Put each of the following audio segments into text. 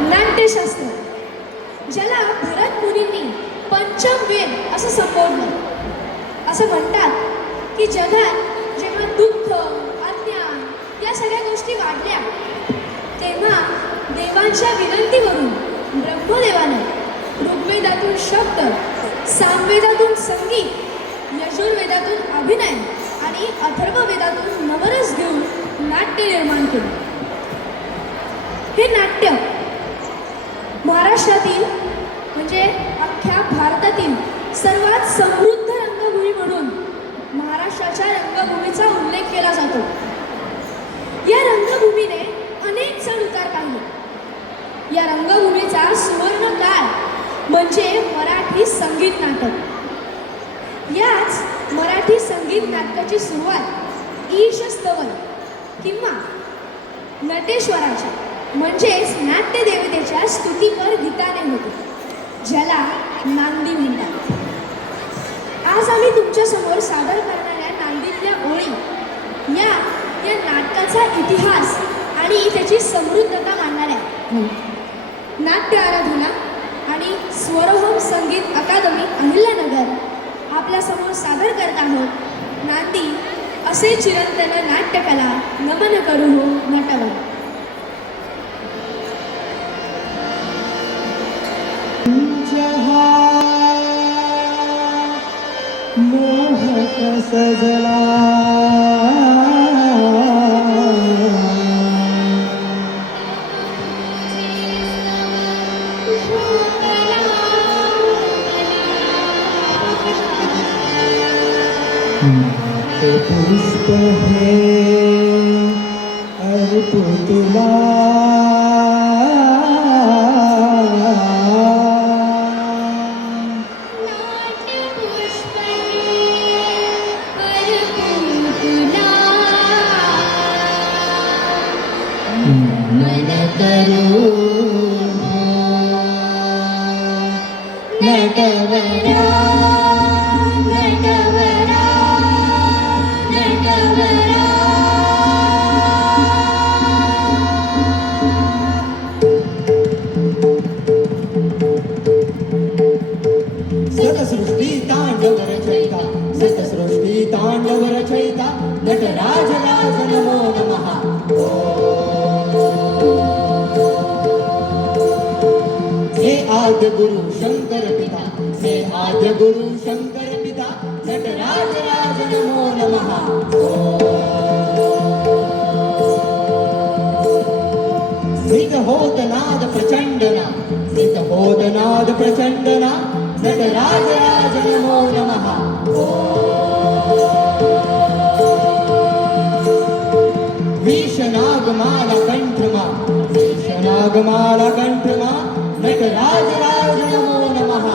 नाट्यशास्त्र, ज्याला भरत मुनींनी पंचम वेद असं संबोधलं. असं म्हणतात की जगात जेव्हा दुःख, अज्ञान या सगळ्या गोष्टी वाढल्या तेव्हा देवांच्या विनंतीवरून ब्रह्मदेवानं ऋग्वेदातून शब्द, सामवेदातून संगीत, यजुर्वेदातून अभिनय आणि अथर्ववेदातून नवरस घेऊन नाट्य निर्माण केले. हे नाट्य महाराष्ट्रातील म्हणजे अख्ख्या भारतातील सर्वात समृद्ध रंगभूमी म्हणून महाराष्ट्राच्या रंगभूमीचा उल्लेख केला जातो. या रंगभूमीने अनेक चढ उतार पाहिले. या रंगभूमीचा सुवर्ण काळ म्हणजे मराठी संगीत नाटक. याच मराठी संगीत नाटकाची सुरुवात ईशस्तवन किंवा नटेश्वराच्या म्हणजेच नाट्य देवतेच्या स्तुतीपर गीताने होते, ज्याला नांदी म्हणतात. आज आम्ही तुमच्यासमोर सादर करणाऱ्या नांदीतल्या ओळी या नाटकाचा इतिहास आणि त्याची समृद्धता मांडणाऱ्या नाट्य आराधना आणि स्वरहोम संगीत अकादमी अहिल्यानगर आपल्यासमोर सादर करत आहोत. नांदी असे चिरंतन नाट्यकला नमन करू हो नटवर. मोहक सजला पुष्प है अर्पुतला मन करो नटवरा नटवरा नटवरा. सतसृष्टी तांडव रचयिता सतसृष्टी तांडव रचयिता नटराज राज नमो नमः. हे आद्य गुरु शंकर पिता हे आद्य गुरु शंकर पिता नटराज राज नमो नमः. नित होत नाद प्रचंडना नित होत नाद प्रचंडना नटराज राज नमो नमः. विषनागमाला कंठमा विषनागमाला कंठमा नटराज राज नमो नमः.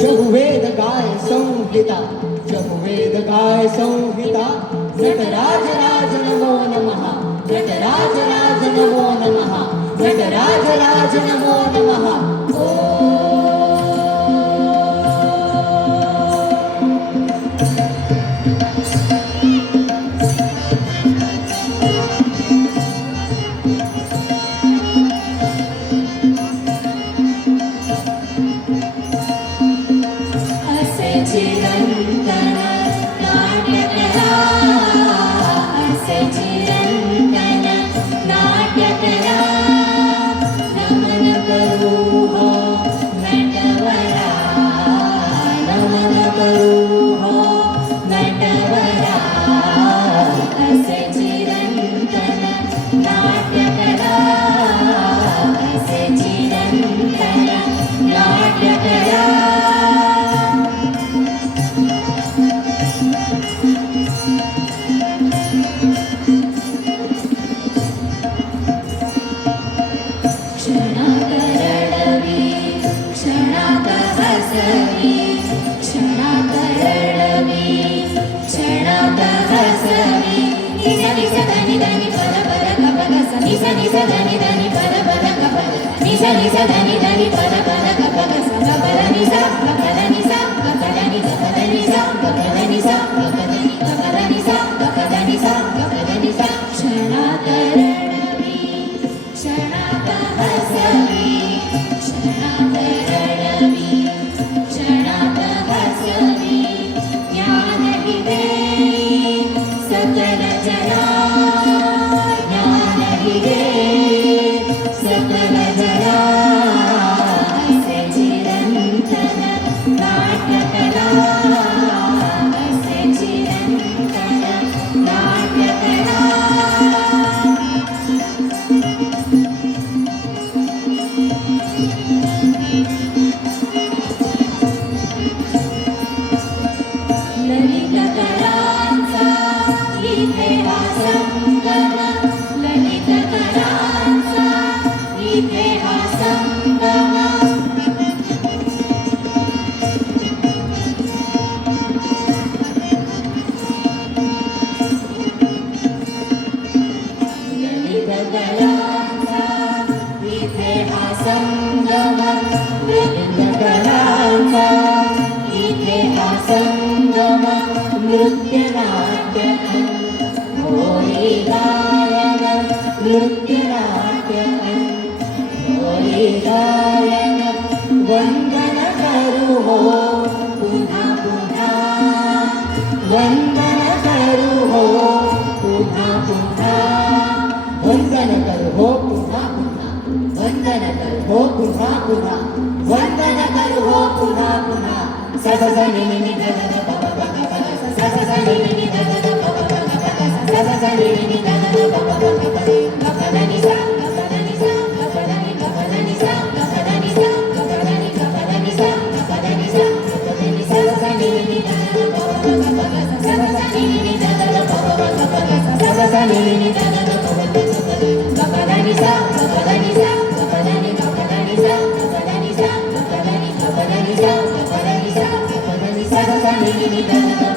जगवेद गाय संहिता जगवेद गाय संहिता नटराज राज नमो नमः. नटराज राज नमो नमः. नटराज राज नमो नमः. Ni sa सकल जया ज्ञान हिरे सकल जया असे चिरंतन नाट्यकला असे चिरंतन नाट्यकला ललित कलांचा इथे हा संगम ललित कलांचा इथे हा संगम ललित कलांचा इथे हा संगम ललित कलांचा इथे हा संगम नृत्यनाट्य होळी गायन नृत्यनाट्य होळी गायन वंदन करू हो पुन्हा पुन्हा वंदन करू हो पुन्हा पुन्हा वंदन करू हो पुन्हा पुन्हा वंदन करू हो पुन्हा पुन्हा वंदन करू हो पुन्हा पुन्हा सा सा सा नि नि नि ध ध ध प प प ग प ग सा सा सा नि नि नि ध ध ध प प प ग प ग सा सा सा नि नि नि ध ध ध प प प ग प ग ग प ध नि सा ग प ध नि सा ग प ध नि ग प ध नि सा ग प ध नि सा ग प ध नि ग प ध नि सा ग प ध नि सा ग प ध नि सा सा नि नि नि ध ध ध प प प ग प ग सा सा सा नि नि नि ध ध ध प प प ग प ग सा सा सा नि नि नि ध ध ध प प प ग ग प ध नि सा ग प ध नि सा ग प ध नि ग प ध नि सा ग प ध नि सा ग प ध नि ग प ध नि सा ग प ध नि सा ग प ध नि सा सा नि नि नि ध ध ध